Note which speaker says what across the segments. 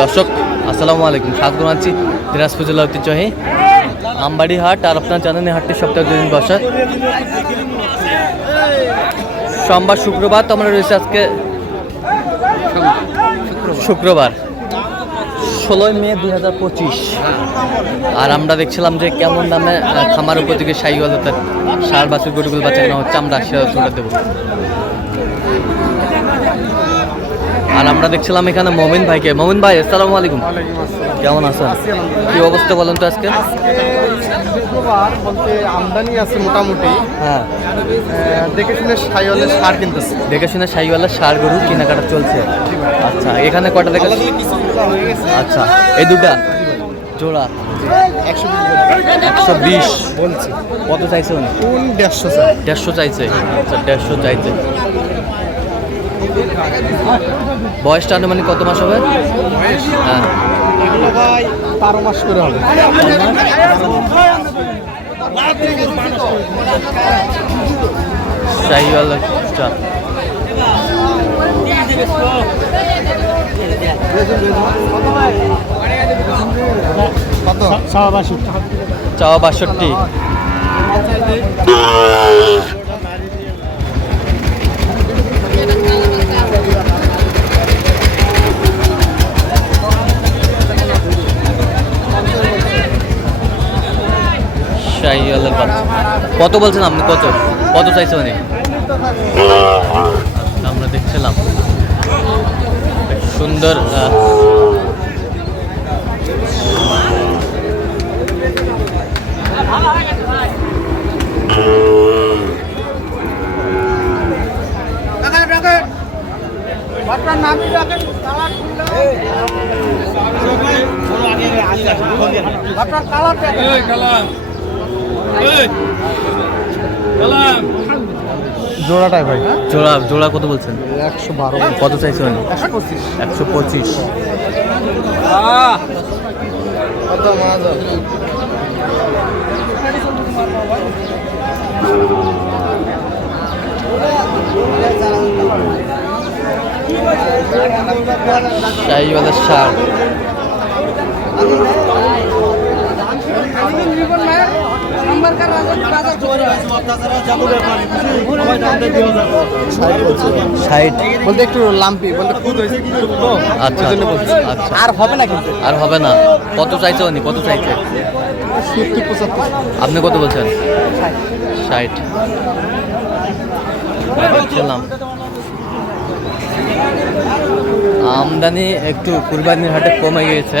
Speaker 1: দর্শক, আসসালামু আলাইকুম। স্বাগত জানাচ্ছি দিনাজপুর জেলা ঐতিহ্যবাহী আমবাড়ি হাট আর আপনার জানেন হাটটি সপ্তাহে দুদিন বসে। সোমবার, শুক্রবার, তো আমরা রয়েছে আজকে শুক্রবার, ষোলোই মে দুই হাজার পঁচিশ। আর আমরা দেখছিলাম যে কেমন দামে খামার উপর থেকে সাই সাইওয়ালাতে সার বাছুর গরুগুলো বাচ্চা কেনা হচ্ছে, আমরা সেটা তুলে দেবো। আর আমরা দেখছিলাম এখানে মমিন ভাইকে। মমিন ভাই আসসালামু আলাইকুম। কেমন আছেন? কি অবস্থা বলেন তো আজকে?
Speaker 2: বলতে আমদানি আছে মোটামুটি
Speaker 1: হ্যাঁ।
Speaker 2: দেখে শুনে সাইওয়ালের সার কিনতেছে।
Speaker 1: দেখে শুনে সাইওয়ালা সার গরু কেনাকাটা চলছে। আচ্ছা এখানে কটা দেখে আচ্ছা এই দুটা? জোড়া?
Speaker 2: একশো
Speaker 1: বিশ।
Speaker 2: বলছি।
Speaker 1: কত চাইছে উনি?
Speaker 2: দেড়শো স্যার
Speaker 1: দেড়শো চাইছে। আচ্ছা দেড়শো চাইছে। বয়সটা আনুমানিক কত মাস হবে? হ্যাঁ।
Speaker 2: বারো মাস করে হবে
Speaker 1: শাহিওয়ালা চা চাওয়া বাষট্টি। কত বলছেন আপনি? কত? কত চাইছে উনি? আমরা দেখছিলাম। সুন্দর আহ,
Speaker 2: জোড়াটাই ভাই।
Speaker 1: জোড়া জোড়া কত বলছেন?
Speaker 2: একশো বারো।
Speaker 1: কত চাইছে উনি
Speaker 2: একশো পঁচিশ।
Speaker 1: একশো পঁচিশ
Speaker 2: কত মাছ
Speaker 1: শাহিওয়ালা সার ষাট।
Speaker 2: বলতে একটু লাম্পি বলতে খুদ হয়েছে
Speaker 1: আচ্ছা। আচ্ছা।
Speaker 2: আর হবে না কিন্তু।
Speaker 1: আর হবে না। কত চাইছে উনি? কত চাইছে? আপনি কত বলছেন? ষাট। দেখছিলাম আমদানি একটু কুরবানির হাটে কমে গিয়েছে।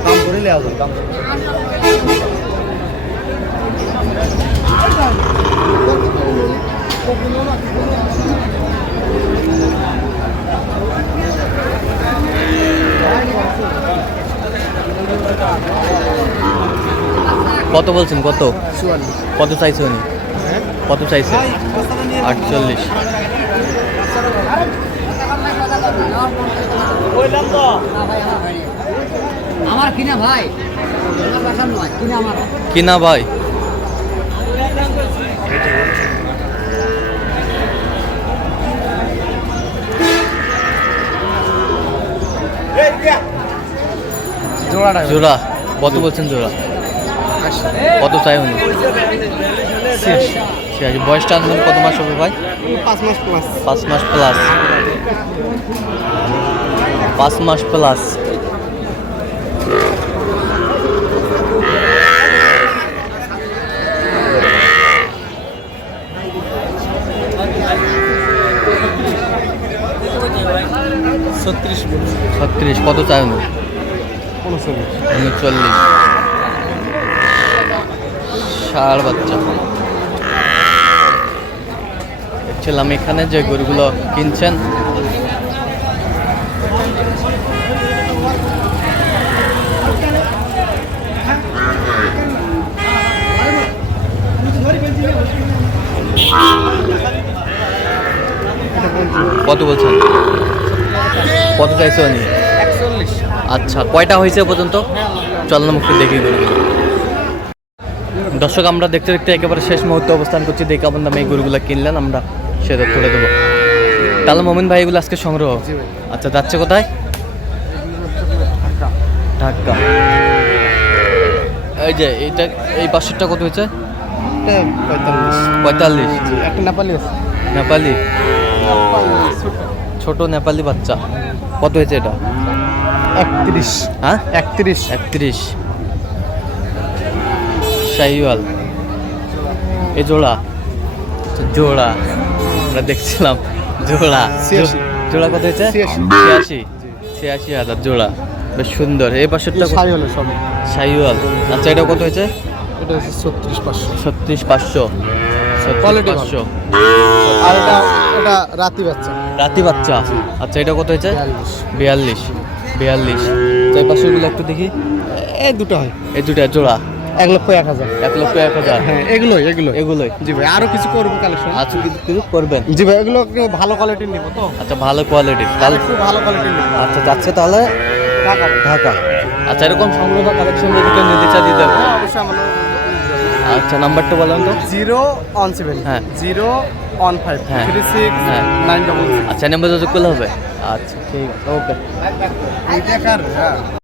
Speaker 2: দাম করে লেওয়া যায় দাম
Speaker 1: কত বলছেন কত? কত চাইছে উনি? কত চাইছে? আটচল্লিশ।
Speaker 3: আমার কিনা ভাই। নয় কিনা আমার
Speaker 1: কিনা ভাই। জোড়া কত বলছেন জোড়া? কত চাই উনি? ঠিক আছে বয়সটা আনবেন কত মাস হবে ভাই?
Speaker 2: পাঁচ মাস প্লাস
Speaker 1: পাঁচ মাস প্লাস পাঁচ মাস প্লাস
Speaker 2: ছত্রিশ
Speaker 1: ছত্রিশ কত চাই
Speaker 2: উনচল্লিশ।
Speaker 1: উনচল্লিশ। ষাড় বাচ্চা। দেখছিলাম এখানে যে গরুগুলো কিনছেন কত বলছেন? কত চাইছো উনি? আচ্ছা কয়টা হয়েছে পর্যন্ত? চলনা মুক্তি দেখি দর্শক আমরা দেখতে দেখতে একেবারে শেষ মুহূর্তে অবস্থান করছি। দেখে কেমন দামে এই গরুগুলো কিনলেন আমরা সেটা তুলে দেবো। তাহলে মোমিন ভাই এগুলো আজকে সংগ্রহ? আচ্ছা যাচ্ছে কোথায়? ঢাকা। এই যে এইটা এই পাঁচশোটা কত হয়েছে?
Speaker 2: পঁয়তাল্লিশ।
Speaker 1: পঁয়তাল্লিশ।
Speaker 2: একটা নেপালি আছে।
Speaker 1: নেপালি? ছোট নেপালি বাচ্চা। কত হয়েছে এটা?
Speaker 2: একত্রিশ।
Speaker 1: হ্যাঁ?
Speaker 2: একত্রিশ।
Speaker 1: একত্রিশ। শাহিওয়াল। এ জোড়া। জোড়া। আমরা দেখছিলাম জোড়া। জোড়া কত হয়েছে?
Speaker 2: ছিয়াশি।
Speaker 1: ছিয়াশি। হাজার জোড়া। বেশ সুন্দর। এই পাশেরটা
Speaker 2: সাই সব
Speaker 1: শাহিওয়াল। আচ্ছা এটা কত হয়েছে?
Speaker 2: এটা হচ্ছে ছত্রিশ পাঁচশো।
Speaker 1: ছত্রিশ পাঁচশো। পাঁচশো।
Speaker 2: আর এটা এটা রাতি বাচ্চা।
Speaker 1: রাতি বাচ্চা? আচ্ছা এটা কত হয়েছে?
Speaker 2: বিয়াল্লিশ।
Speaker 1: বিয়াল্লিশ। তো এই পাশেরগুলো একটু দেখি।
Speaker 2: এই দুটো হয়।
Speaker 1: এই দুটা জোড়া?
Speaker 2: এক লক্ষ এক হাজার।
Speaker 1: এক লক্ষ এক হাজার?
Speaker 2: হ্যাঁ এগুলোই এগুলো
Speaker 1: এগুলোই?
Speaker 2: জি ভাই আরও কিছু করব কালেকশন
Speaker 1: আচ্ছা কিছু কিছু করবেন?
Speaker 2: জি ভাই এগুলো একটু ভালো কোয়ালিটির নিবো তো।
Speaker 1: আচ্ছা ভালো কোয়ালিটির তাহলে
Speaker 2: একটু ভালো কোয়ালিটির নিবো।
Speaker 1: আচ্ছা যাচ্ছে তাহলে
Speaker 2: টাকা
Speaker 1: ঢাকা। আচ্ছা এরকম সংগ্রহ বা কালেকশন যদি কেউ নিতে চায় দিতে হবে।
Speaker 2: অবশ্যই আমাদের
Speaker 1: আচ্ছা নাম্বারটা বলেন তো
Speaker 2: জিরো ওয়ান সেভেন
Speaker 1: হ্যাঁ।
Speaker 2: জিরো ওয়ান ফাইভ
Speaker 1: হ্যাঁ।
Speaker 2: থ্রি সিক্স
Speaker 1: হ্যাঁ।
Speaker 2: নাইন ডবল
Speaker 1: আচ্ছা নাম্বার যোগাযোগ করলে হবে আচ্ছা ঠিক আছে ওকে